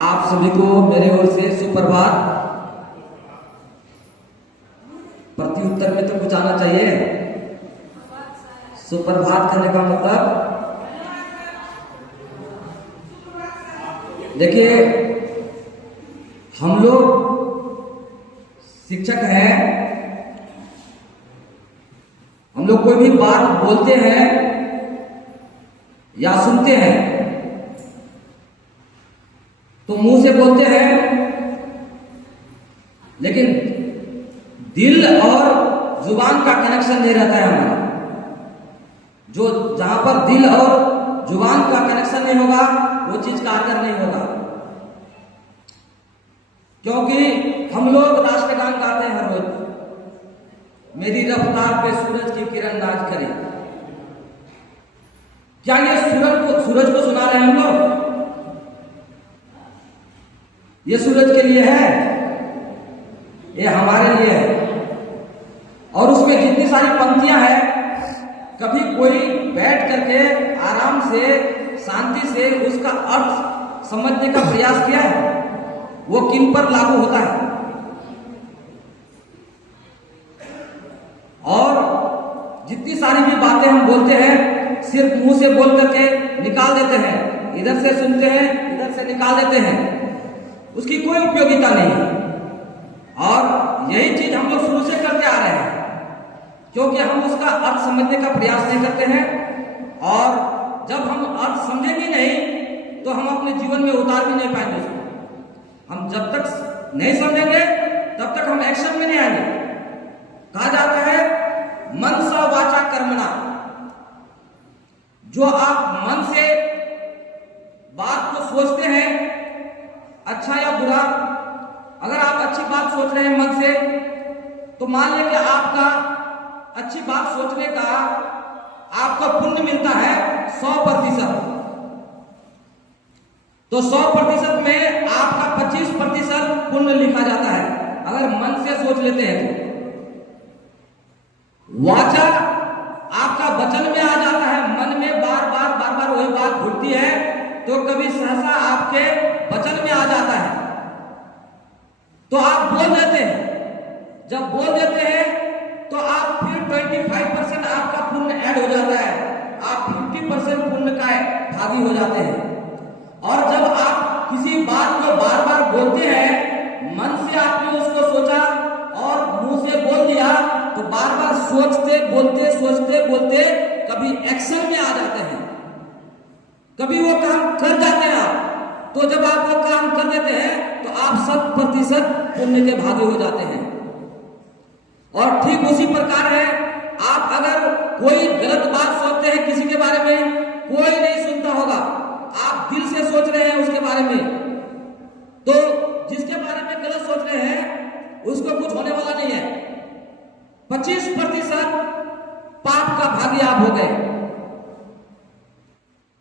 आप सभी को मेरे ओर से सुप्रभात। प्रत्युत्तर में तो कुछ आना चाहिए। सुप्रभात करने का मतलब देखिए, हम लोग शिक्षक हैं। हम लोग कोई भी बात बोलते हैं या सुनते हैं तो मुंह से बोलते हैं, लेकिन दिल और जुबान का कनेक्शन नहीं रहता है हमारा। जो जहां पर दिल और जुबान का कनेक्शन नहीं होगा वो चीज कारगर नहीं होगा। क्योंकि हम लोग राष्ट्रगान गाते हैं हर रोज, मेरी रफ्तार पे सूरज की किरण नाच करे। क्या ये सूरज को सुना रहे हैं हम लोग? ये सूरज के लिए है, ये हमारे लिए है। और उसमें जितनी सारी पंक्तियां हैं, कभी कोई बैठ करके आराम से शांति से उसका अर्थ समझने का प्रयास किया है? वो किन पर लागू होता है? और जितनी सारी भी बातें हम बोलते हैं, सिर्फ मुंह से बोल करके निकाल देते हैं, इधर से सुनते हैं इधर से निकाल देते हैं, उसकी कोई उपयोगिता नहीं है। और यही चीज हम लोग शुरू से करते आ रहे हैं, क्योंकि हम उसका अर्थ समझने का प्रयास नहीं करते हैं। और जब हम अर्थ समझेंगे नहीं तो हम अपने जीवन में उतार भी नहीं पाएंगे उसको। हम जब तक नहीं समझेंगे तब तक हम एक्शन में नहीं आएंगे। कहा जाता है मनसा वाचा कर्मणा। जो आप मन से बात को सोचते हैं, अच्छा या बुरा, अगर आप अच्छी बात सोच रहे हैं मन से, तो मान लें कि आपका अच्छी बात सोचने का आपको पुण्य मिलता है 100%। तो 100% में आपका 25% पुण्य लिखा जाता है, अगर मन से सोच लेते हैं तो। वाचा आपका वचन में आ जाता है, मन में बार बार वही बात घुटती है, तो कभी सहसा आपके वचन में आ जाता है, तो आप बोल देते हैं। जब बोल देते हैं तो आप फिर 25% आपका पुण्य ऐड हो जाता है, आप 50% पुण्य का भागी हो जाते हैं। और जब आप किसी बात को बार बार बोलते हैं, मन से आपने उसको सोचा और मुंह से बोल दिया, तो बार बार सोचते बोलते कभी एक्शन में आ जाते हैं, कभी वो काम कर जाते हैं आप। तो जब आप वो काम कर देते हैं तो आप 100% पुण्य के भागी हो जाते हैं। और ठीक उसी प्रकार है, आप अगर कोई गलत बात सोचते हैं किसी के बारे में, कोई नहीं सुनता होगा, आप दिल से सोच रहे हैं उसके बारे में, तो जिसके बारे में गलत सोच रहे हैं उसको कुछ होने वाला नहीं है। 25% पाप का भागी आप हो गए।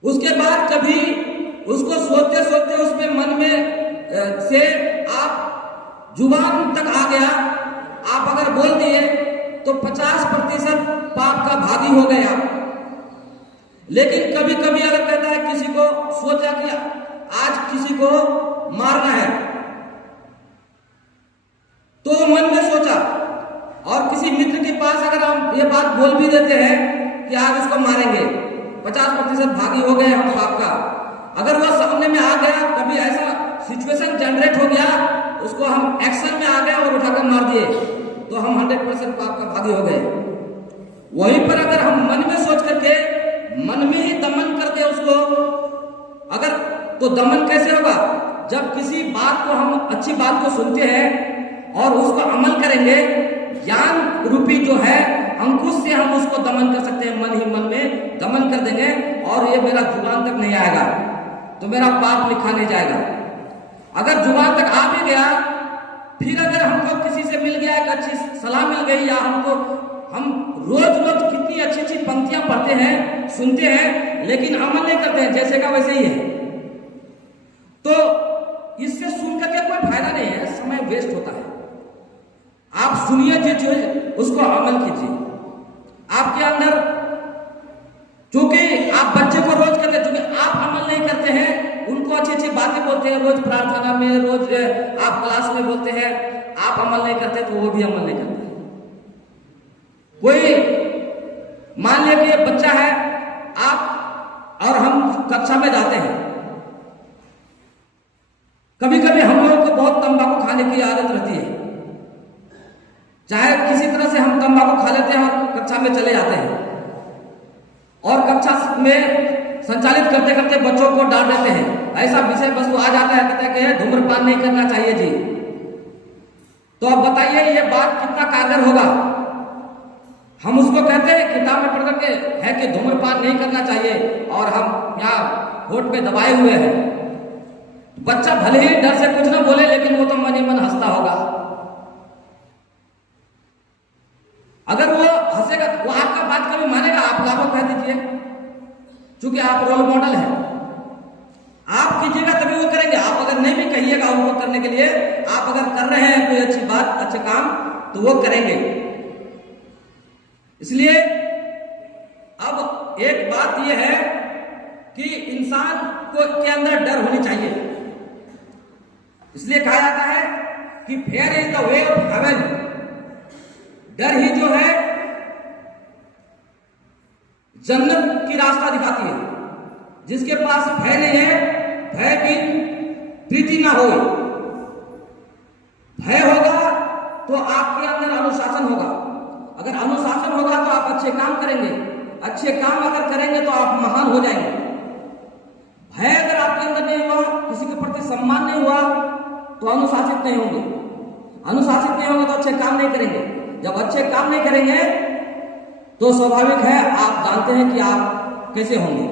उसके बाद कभी उसको सोचते सोचते उसमें मन में से आप जुबान तक आ गया, आप अगर बोल दिए तो 50% पाप का भागी हो गए आप। लेकिन कभी कभी अगर कहता है किसी को, सोचा कि आज किसी को मारना है, तो मन में सोचा, और किसी मित्र के पास अगर हम ये बात बोल भी देते हैं कि आज उसको मारेंगे, 50% भागी हो गए हम पाप का। अगर वह सामने में आ गया, कभी ऐसा सिचुएशन जनरेट हो गया, उसको हम एक्शन में आ गए और उठाकर मार दिए, तो हम 100% पाप का भागी हो गए। वहीं पर अगर हम मन में सोच करके मन में ही दमन करते उसको, अगर, तो दमन कैसे होगा? जब किसी बात को हम अच्छी बात को सुनते हैं और उसको अमल करेंगे, ज्ञान रूपी जो है अंकुश से हम उसको दमन कर सकते हैं। मन ही मन में दमन कर देंगे और ये मेरा जुबान तक नहीं आएगा, तो मेरा पाप लिखा नहीं जाएगा। अगर जुबान तक आ भी गया, फिर अगर हमको किसी से मिल गया, एक अच्छी सलाह मिल गई, या हम रोज कितनी अच्छी अच्छी पंक्तियां पढ़ते हैं, सुनते हैं, लेकिन अमल नहीं करते हैं, जैसे का वैसे ही है, तो इससे सुन करके कोई फायदा नहीं है, समय वेस्ट होता है। आप सुनिए जो उसको अमल कीजिए। आपके अंदर, चूंकि आप बच्चे को रोज करते, चूंकि आप अमल नहीं करते हैं, उनको अच्छी अच्छी बातें बोलते बोलते हैं रोज प्रार्थना में, रोज आप क्लास में बोलते हैं, आप अमल नहीं करते तो वो भी अमल नहीं करते। कोई मान लिया कि ये बच्चा है, आप और हम कक्षा में जाते हैं, कभी कभी हम लोगों को बहुत तंबाकू खाने की आदत रहती है, चाहे किसी तरह से हम तंबाकू खा लेते हैं और कक्षा में चले जाते हैं और कक्षा में संचालित करते करते बच्चों को डांट देते हैं। ऐसा विषय वस्तु आ जाता है, कहते हैं कि धूम्रपान नहीं करना चाहिए जी। तो अब बताइए ये बात कितना कारगर होगा। हम उसको कहते हैं किताब में पढ़ करके है कि धूम्रपान नहीं करना चाहिए और हम यहाँ होठ पे दबाए हुए हैं। बच्चा भले ही डर से कुछ ना बोले लेकिन वो तो मन ही मन हंसता होगा। अगर वो हंसेगा वो आपका बात कभी मानेगा? आप लाभों कह दीजिए, क्योंकि आप रोल मॉडल हैं, आप कीजिएगा तभी वो करेंगे। आप अगर नहीं भी कहिएगा उनको करने के लिए, आप अगर कर रहे हैं कोई अच्छी बात, अच्छे काम, तो वो करेंगे। इसलिए अब एक बात यह है कि इंसान को के अंदर डर होनी चाहिए। इसलिए कहा जाता है कि fair is the way of haven. डर ही जो है जन्नत की रास्ता दिखाती है। जिसके पास भय नहीं है, भय बिन प्रीति ना हो। भय होगा तो आपके अंदर अनुशासन होगा। अगर अनुशासन होगा तो आप अच्छे काम करेंगे। अच्छे काम अगर करेंगे तो आप महान हो जाएंगे। भय अगर आपके अंदर नहीं हुआ, किसी के प्रति सम्मान नहीं हुआ, तो अनुशासित नहीं होंगे। अनुशासित नहीं होंगे तो अच्छे काम नहीं करेंगे। जब अच्छे काम नहीं करेंगे तो स्वाभाविक है आप जानते हैं कि आप कैसे होंगे।